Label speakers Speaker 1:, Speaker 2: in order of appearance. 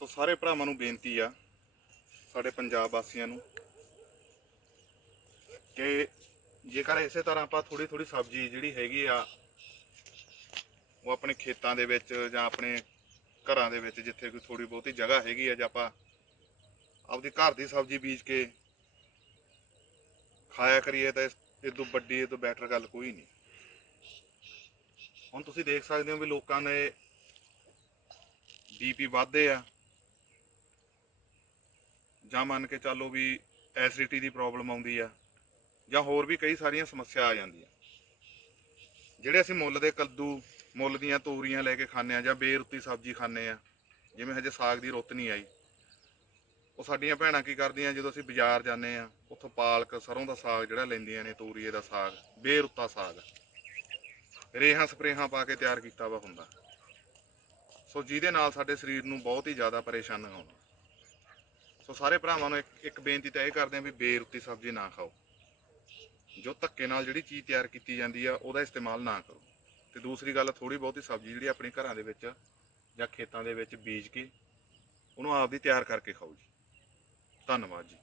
Speaker 1: ਸੋ ਸਾਰੇ ਭਰਾਵਾਂ ਨੂੰ ਬੇਨਤੀ ਆ, ਸਾਡੇ ਪੰਜਾਬ ਵਾਸੀਆਂ ਨੂੰ, ਕਿ ਜੇਕਰ ਇਸੇ ਤਰ੍ਹਾਂ ਆਪਾਂ ਥੋੜੀ ਥੋੜੀ ਸਬਜ਼ੀ ਜਿਹੜੀ ਹੈਗੀ ਆ, ਉਹ ਆਪਣੇ ਖੇਤਾਂ ਦੇ ਵਿੱਚ ਜਾਂ ਆਪਣੇ ਘਰਾਂ ਦੇ ਵਿੱਚ ਜਿੱਥੇ ਕੋਈ ਥੋੜੀ ਬਹੁਤੀ ਜਗ੍ਹਾ ਹੈਗੀ ਆ, ਜਾਂ ਆਪਾਂ ਆਪਦੀ ਘਰ ਦੀ ਸਬਜ਼ੀ ਬੀਜ ਕੇ ਖਾਇਆ ਕਰੀਏ, ਤਾਂ ਇਹ ਤੋਂ ਵੱਡੀ ਇਹ ਤੋਂ ਬੈਟਰ ਗੱਲ ਕੋਈ ਨਹੀਂ। ਹੁਣ ਤੁਸੀਂ ਦੇਖ ਸਕਦੇ ਹੋ ਵੀ ਲੋਕਾਂ ਨੇ ਬੀਪੀ ਵੱਧਦੇ ਆ। ਜਾਂ ਮੰਨ ਕੇ ਚੱਲੋ ਵੀ ਐਸਿਡਿਟੀ ਦੀ ਪ੍ਰੋਬਲਮ ਆਉਂਦੀ ਆ, ਜਾਂ ਹੋਰ ਵੀ ਕਈ ਸਾਰੀਆਂ ਸਮੱਸਿਆ ਆ ਜਾਂਦੀਆਂ। ਜਿਹੜੇ ਅਸੀਂ ਮੁੱਲ ਦੇ ਕੱਦੂ, ਮੁੱਲ ਦੀਆਂ ਤੋਰੀਆਂ ਲੈ ਕੇ ਖਾਂਦੇ ਆ ਜਾਂ ਬੇਰੁੱਤੀ ਸਬਜ਼ੀ ਖਾਂਦੇ ਆ, ਜਿਵੇਂ ਹਜੇ ਸਾਗ ਦੀ ਰੁੱਤ ਨਹੀਂ ਆਈ, ਉਹ ਸਾਡੀਆਂ ਭੈਣਾਂ ਕੀ ਕਰਦੀਆਂ, ਜਦੋਂ ਅਸੀਂ ਬਾਜ਼ਾਰ ਜਾਂਦੇ ਆ, ਉੱਥੋਂ ਪਾਲਕ, ਸਰੋਂ ਦਾ ਸਾਗ ਜਿਹੜਾ ਲੈਂਦੀਆਂ ਨੇ, ਤੋਰੀਏ ਦਾ ਸਾਗ, ਬੇਰੁੱਤਾ ਸਾਗ। ਰੇਹਾਂ ਸਪਰੇਹਾਂ ਪਾ ਕੇ ਤਿਆਰ ਕੀਤਾ ਵਾ ਹੁੰਦਾ। ਸੋ ਜਿਹਦੇ ਨਾਲ ਸਾਡੇ ਸਰੀਰ ਨੂੰ ਬਹੁਤ ਹੀ ਜ਼ਿਆਦਾ ਪਰੇਸ਼ਾਨੀ ਆਉਂਦੀ ਸੋ ਸਾਰੇ ਭਰਾਵਾਂ ਨੂੰ ਇੱਕ ਇੱਕ ਬੇਨਤੀ ਤਾਂ ਇਹ ਕਰਦੇ ਆ ਵੀ ਬੇਰੁੱਤੀ ਸਬਜ਼ੀ ਨਾ ਖਾਓ। ਜੋ ਧੱਕੇ ਨਾਲ ਜਿਹੜੀ ਚੀਜ਼ ਤਿਆਰ ਕੀਤੀ ਜਾਂਦੀ ਆ, ਉਹਦਾ ਇਸਤੇਮਾਲ ਨਾ ਕਰੋ। ਤੇ ਦੂਸਰੀ ਗੱਲ ਥੋੜੀ ਬਹੁਤੀ ਸਬਜ਼ੀ ਜਿਹੜੀ ਆਪਣੇ ਘਰਾਂ ਦੇ ਵਿੱਚ ਜਾਂ ਖੇਤਾਂ ਦੇ ਵਿੱਚ ਬੀਜ ਕੇ, ਉਹਨੂੰ ਆਪਦੀ ਤਿਆਰ ਕਰਕੇ ਖਾਓ ਜੀ। ਧੰਨਵਾਦ ਜੀ।